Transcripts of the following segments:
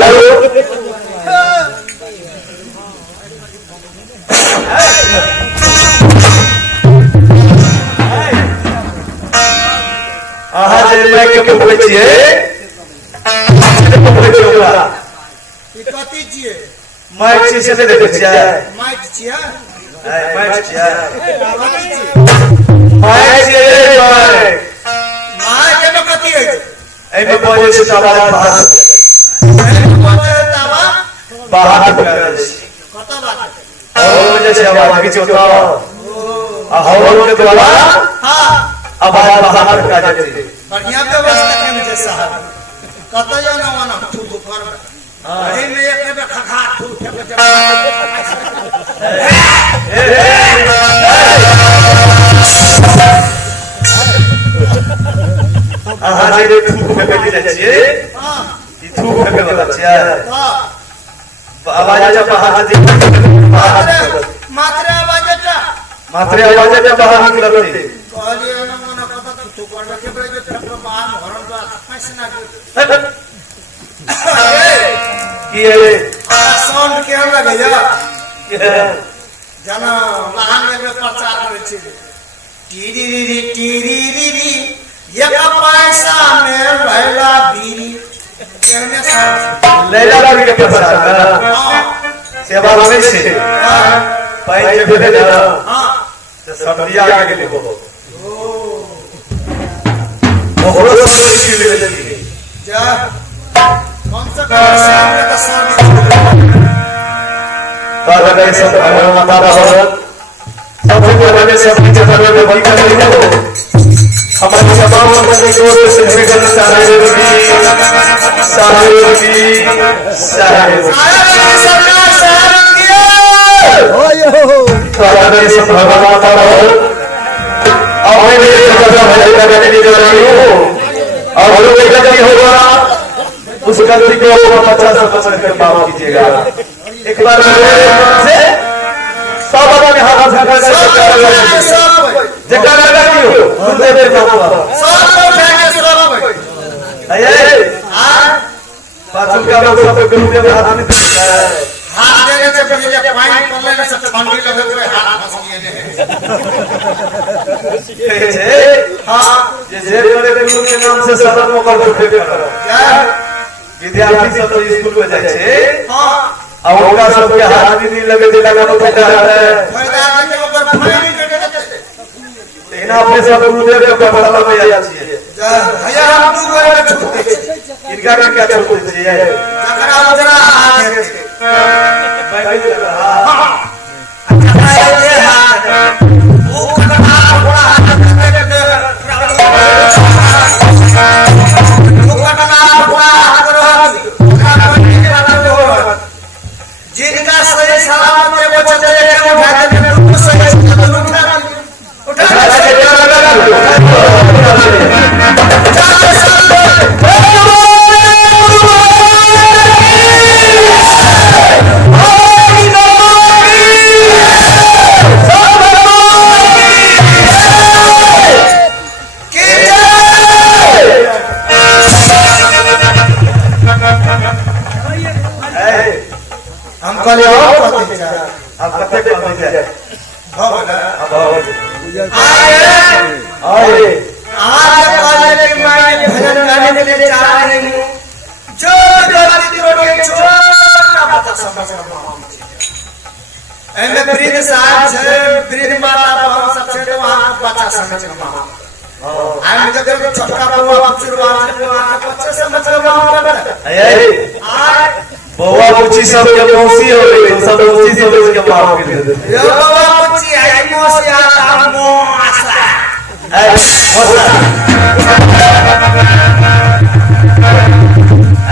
हेलो आज मैं के पकड़े छिए पकड़े छिए ई कथि छिए माइक से देखे छिए माइक छिए माइक छिए कथि छिए माइक छिए माइक में कथि है ए में बजे से आवाज बाहर करे कत बात और जैसे आवाज की होता हवा के द्वारा हां आवाज बाहर का जाती है बढ़िया व्यवस्था के जैसा कत जाना वाला तू कर अरे में एक में खखा तू आहा जे थूक पे बैठी जाछिए हां ई थूक पे वाला छिया हां आवाज जब बाहर मात्रा आवाज जब बाहर निकलती कहलिए ना मन कत तू कर के बड़े जे बाहर हरन बा पैसा ना कि ये साउंड केहन लगैया ये जाना महान में प्रचार करे छी टीरी एक पैसा में लैला बीरी केहने साउंड लैला भी के प्रचार हां सेवा होवे छे पाई जे भेटे ना हां तो सब्जी आगे के देखो ओकरो सब की ले लेली जा कौन सा सामने का साउंड बाबा के सब भगवान माता हो सबसे पहले सब नीचे तरफ में बंद कर दो हमारी तमाम बंदे को से भेजन सारे की सरकार साहब की ओयो बाबा के सब भगवान माता हो और मेरे जगह भले करने की जरूरत हो और जो गलती होगा उस गलती को 50% के माफ कीजिएगा एक बार से सब अपने हाथ से कर जगह लगा दियो गुरुदेव के नाम पर सब उठाके सब आए पाछू का लोग सब गुरुदेव के हाथ में हाथ देने से पहले जब पानी पड़ने से ठंडी लगे तो हाथ फंस गए हां ये जे करे गुरु के नाम से सदन में कर उठे करो क्या विद्यार्थी सब तो स्कूल में जाए छे हां और उनका सबके हाथ भी नहीं लगे जे लगा तो फायदा है फायदा के ऊपर फाइन कर देते लेकिन आपने सब गुरुदेव के पड़ाला में आया छिए भैया हम दू गोरे में छूटते इनका क्या छोड़ दीजिए जकरा जरा हाथ है भाई लगा ये हाथ वो कथा बड़ा हाथ जिनका सही सलामत है वो चले जाएंगे उठा के बिल्कुल सही उठा हम कल और कहते हैं आप कते कहते हैं भगवान अब आए आए आज कॉलेज की माई भजन गाने के लिए जा रही हूँ जो गलती करोगे छोटा बच्चा समझ एमे वृद्ध साहब छे वृद्ध माता हम सब छे तो वहां बच्चा समझ मामा हम जब छोटा बउआ शुरुआत में वहां बच्चा समझ मामा आए बउआ बुच्ची सब के मौसी हो गई तो सब मौसी सब के माफ कर दे यो बउआ बुच्ची आई मौसी आता मोसा ए मोसा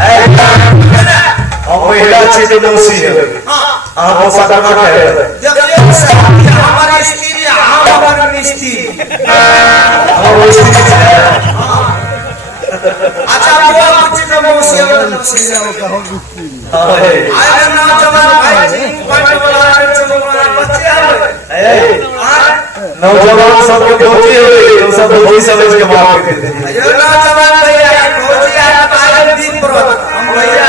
ए हम महिला चीज मौसी है हां हां मौसा का क्या है जब ये हमारी स्त्री हमारी स्त्री हम मौसी अच्छा बउआ बुच्ची का मौसी है हां आए नौजवान भाई जी बड़े बड़ा बच्चे आए नौजवान सब के धोती हो गई तो सब धोती समझ के माफ कर दे यो नौजवान भैया भोजी आज 12 दिन पर हम भैया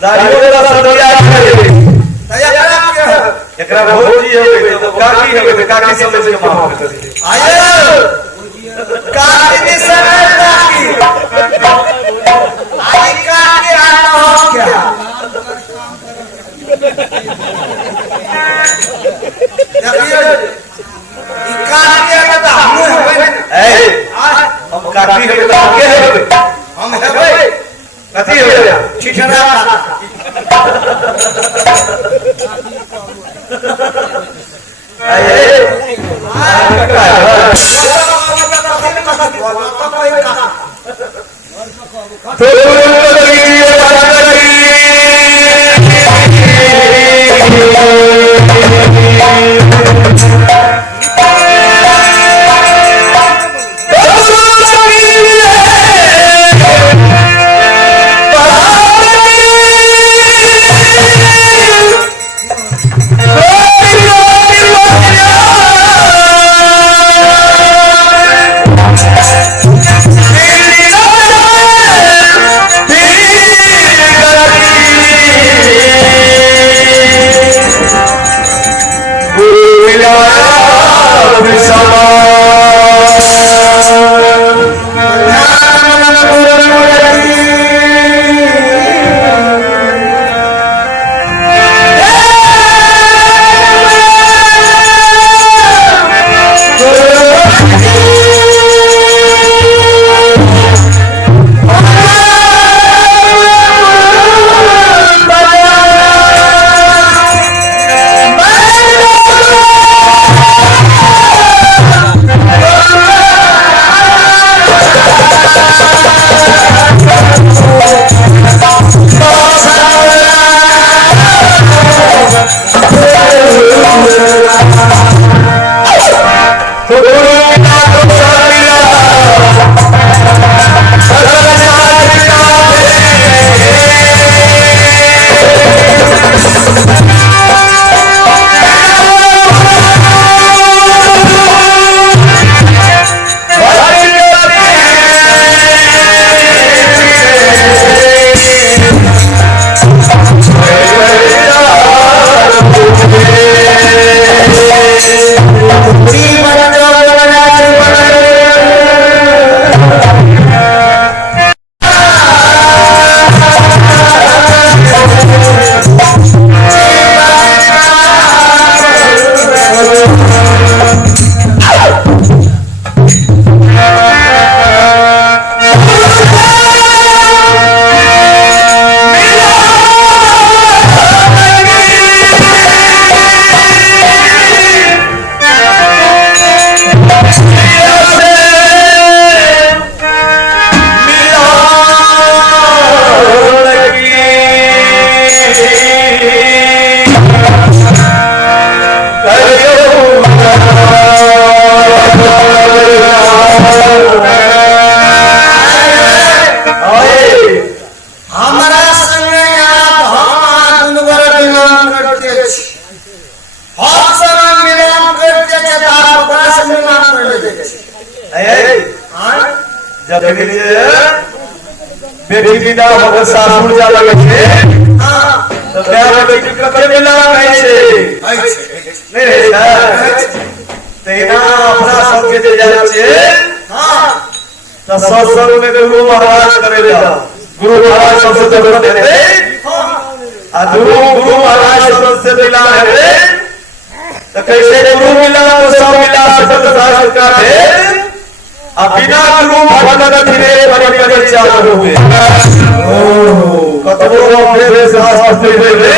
दाढ़ी वाला सदिया है तैयार क्या है एकरा भौजी है तो काकी है तो काकी समझ के माफ कर दे आये काकी ने समय काकी आई काकी आना हो क्या देखिए काकी आना तो हम है ए हम काकी है तो के है हम है भाई कथी है ठिठरा बेटी बिना मगर सासुर जा लगे छे तो प्यार बेटी कते मिला कैसे नहीं रे सर तेना अपना सबके जे जा छे हां तो सत्संग में गुरु महाराज करे जा गुरु महाराज सबसे जरूरत देते आ गुरु महाराज सबसे मिला है तो कैसे गुरु मिला तो सब मिला सब सरकार है बिना गुरु भगवान धीरे बड़े बड़े चालू हुए कतबो फिर शास्त्र हुए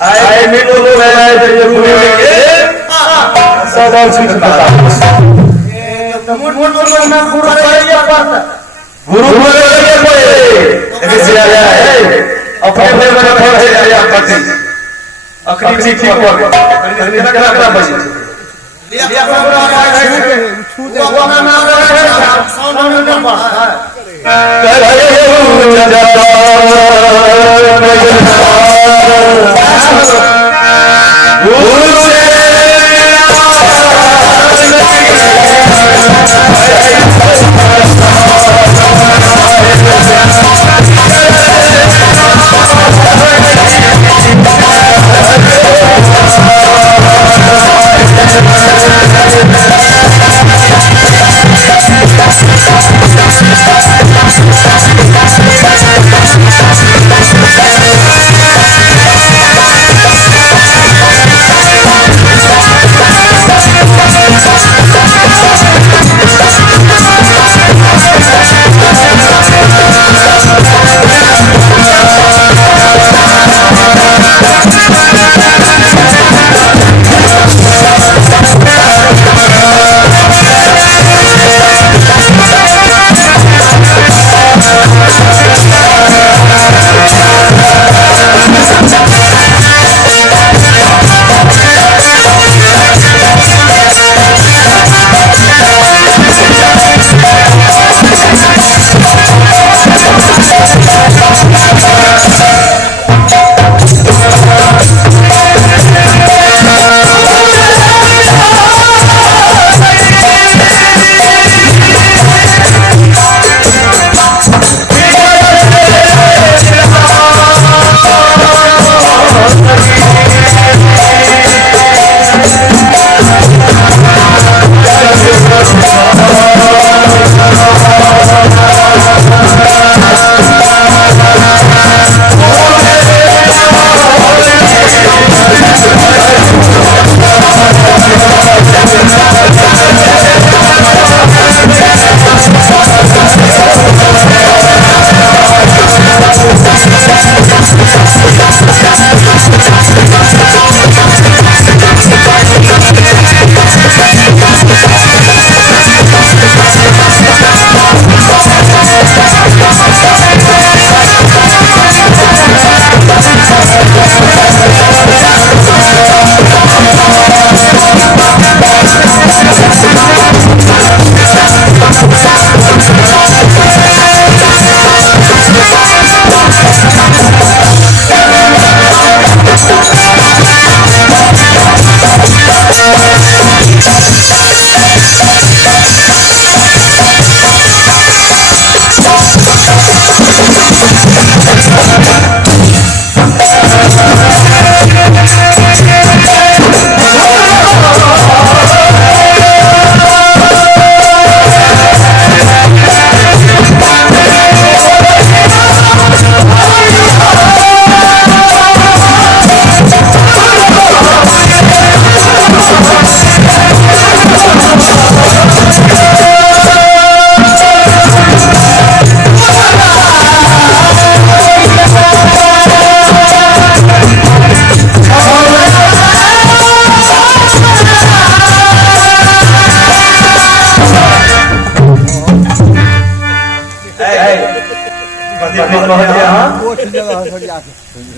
आए में तो लोग आए जो गुरु के सब चीज पता गुरु करिए पड़ता गुरु करिए पड़े ऐसे आया है अपने में पड़े आया पड़े अखरी ठीक पड़े खड़ा बजे लिया छूटे अपना नाम साउंड में पड़ा है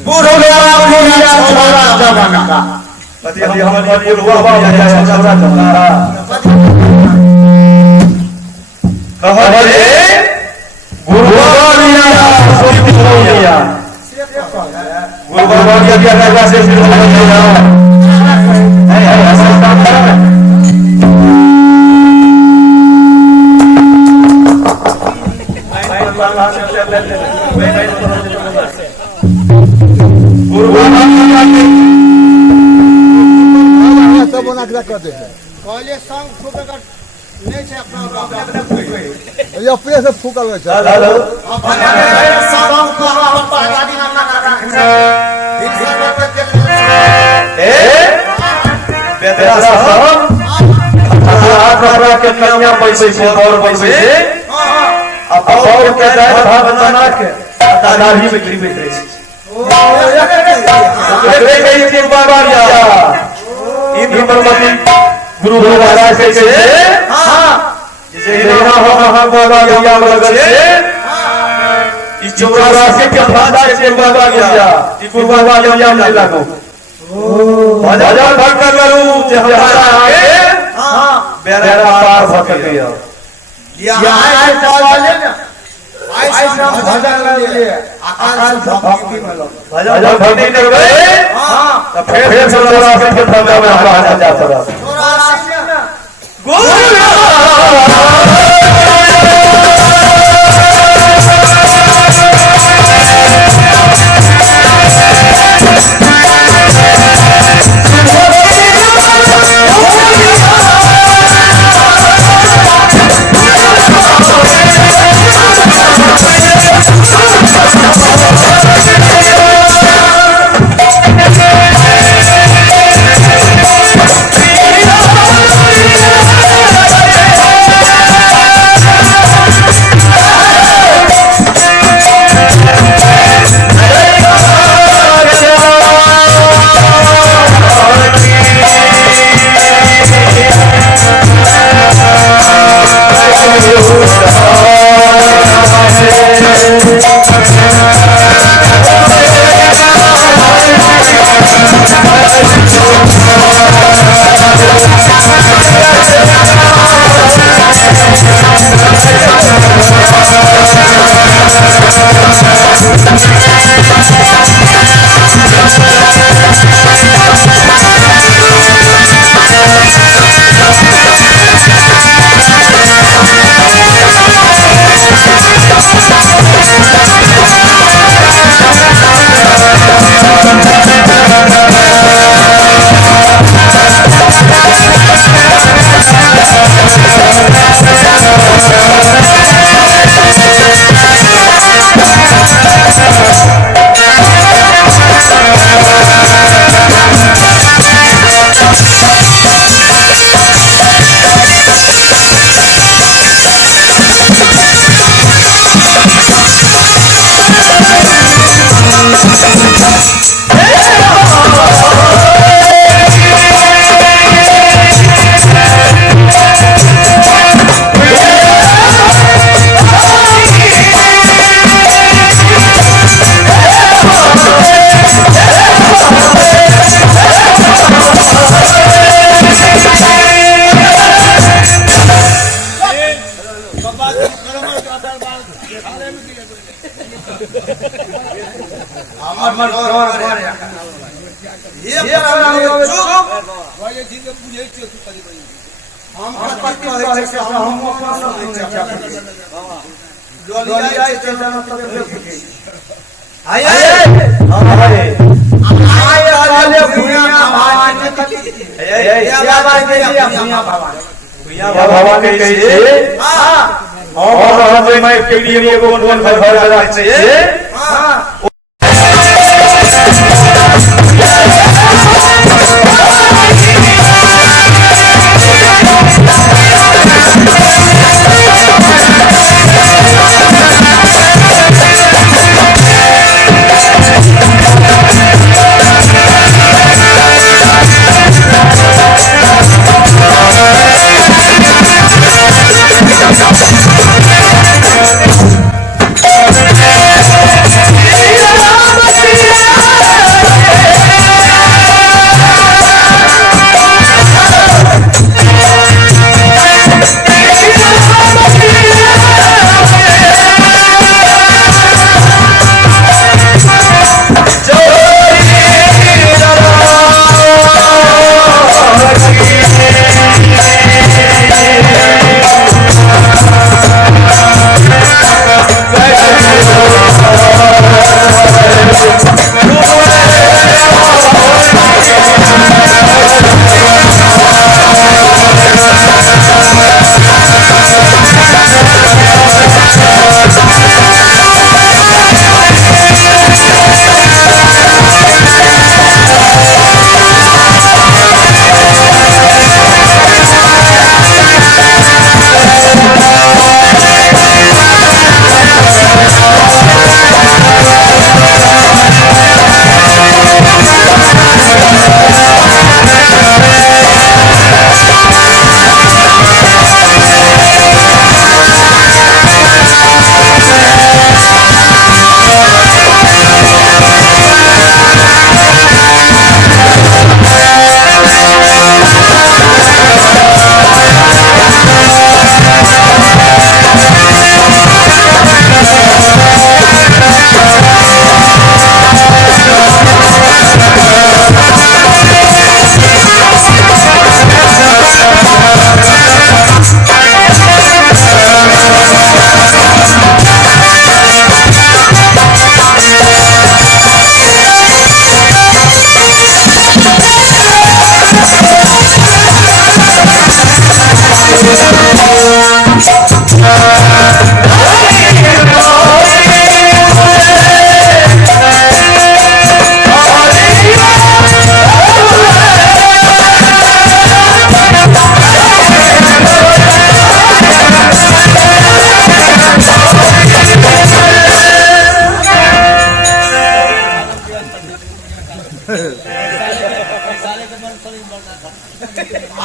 बूढ़ो भैया छोरा जवाना का पति हम ये हुआ भैया छोरा जवाना कहले गुरुवारिया सोती होइया गुरुवारिया क्या का से होइया है ऐसा काम कर पहले संग फूकेगा नहीं से अपना अपने से फूका हुआ है हेलो अपने संग को हम पागादी ना रखना दिल से ए बेटा साहब आखरा के कन्या पैसे से और पैसे अब और के दाय भाग बना के दाढ़ी में गिरी बैठे रे कई के बाबारिया इन परमति गुरु महाराज से हां जैसे ना हो महाबाबारिया मगर से इस 84 के फादा से बाबारिया ई गुरु बाबारिया में लागो भजन भक्त करू जहां आके हां बेरा पार भक्त गया यहाँ चले ना ऐसा भजन ले अकाल भक्ति में लो भजन भक्ति करबे हां तो फिर 84 के फादा में हम आ जाता रहा 84 ना बाबा के कहिए और हम मैं के लिए वो फोन भर चाहिए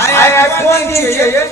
आए कौन चाहिए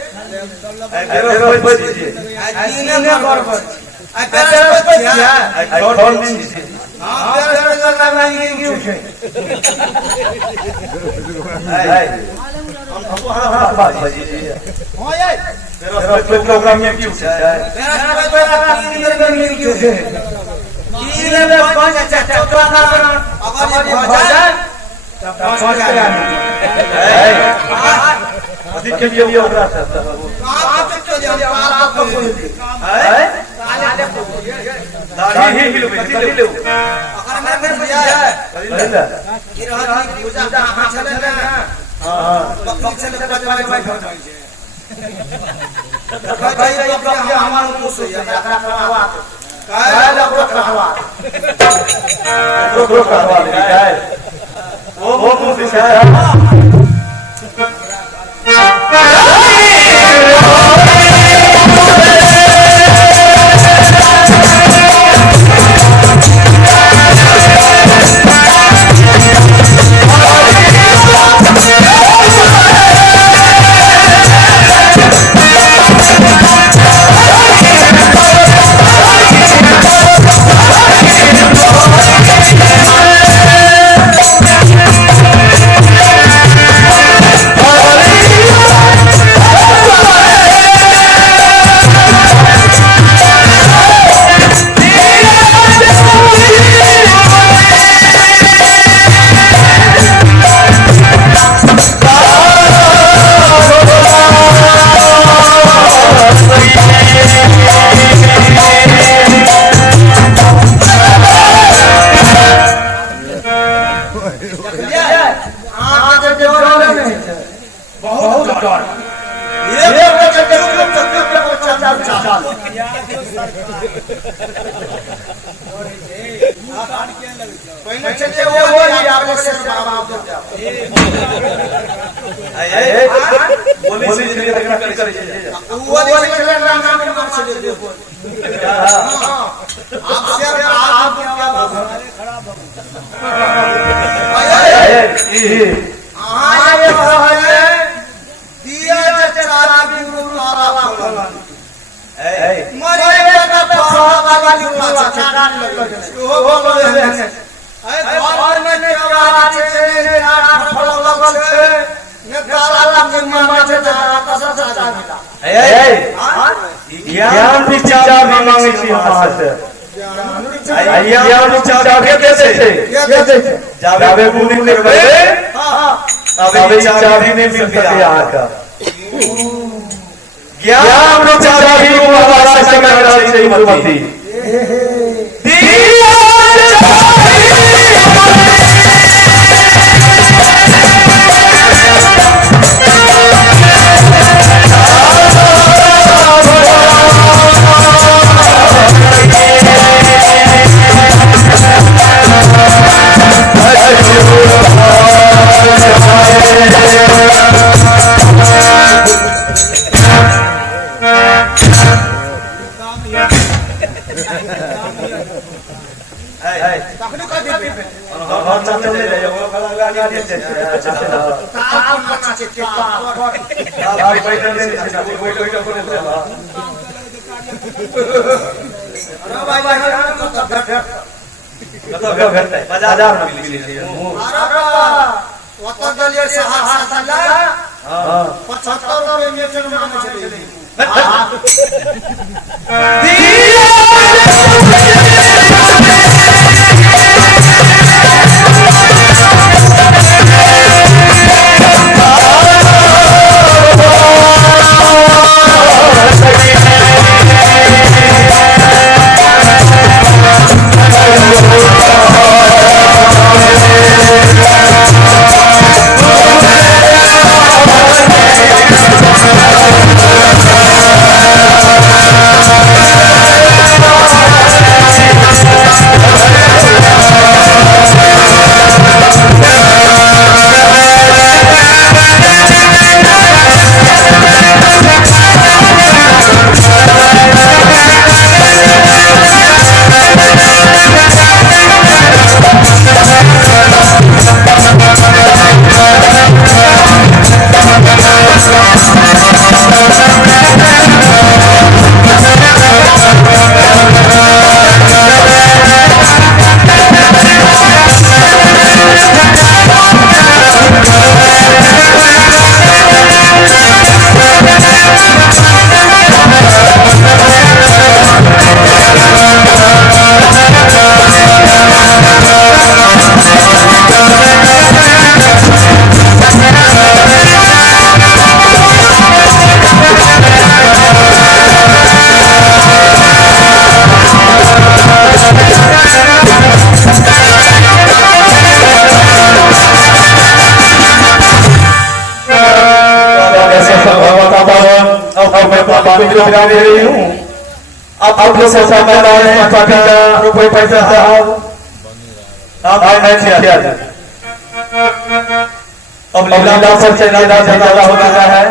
ज्ञान विचार मांगे छी महाशय ज्ञान विचार कैसे जावे गुरु करबे तबे विचार नहीं मिल सके आका ज्ञान विचार ही हमारा समझना चाहिए मती पानी में गिरा दे रही हूँ। आप लोग से सामने लाए हैं पार्टी का रुपए पैसा साहब। आप नहीं किया। अब लीला पर से लीला ज्यादा हो रहा है।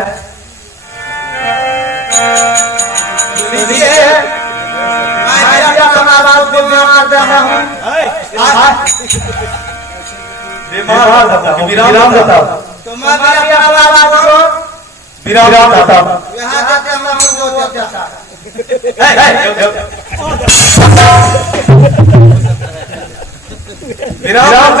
विराम बताओ। विराम बताओ। विराम